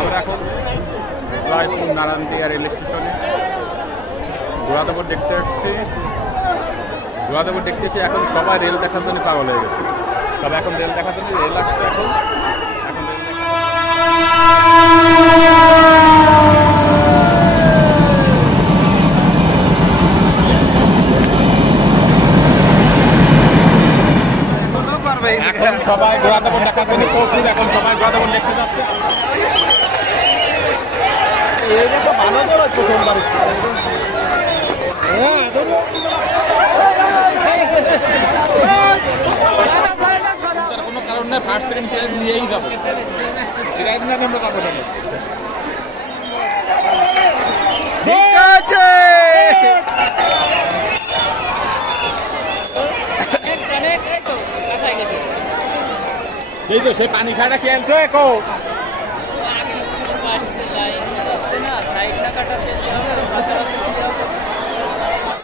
আমরা এখন জয়পুর নারায়ণদিয়া রেল স্টেশনে ঘোড়াদৌড় দেখতে এসেছি। ঘোড়াদৌড় দেখতে এসে এখন সবাই রেল দেখার জন্য পাগল হয়ে গেছে। সবাই এখন রেল দেখার জন্য রেল আসছে এখন এখন সবাই ঘোড়াদৌড় দেখার জন্য প্রস্তুত। এখন সবাই ঘোড়াদৌড় দেখতে যাচ্ছে। কোনো কারণ নেই, ফার্স্ট সেকেন্ড প্রাইজ নিয়েই যাবো। প্রাইজ না বন্ধ পাবো না। ঠিক আছে, এই তো সে পানি খাটা খেলছো এখন। সাইড না কাটাতে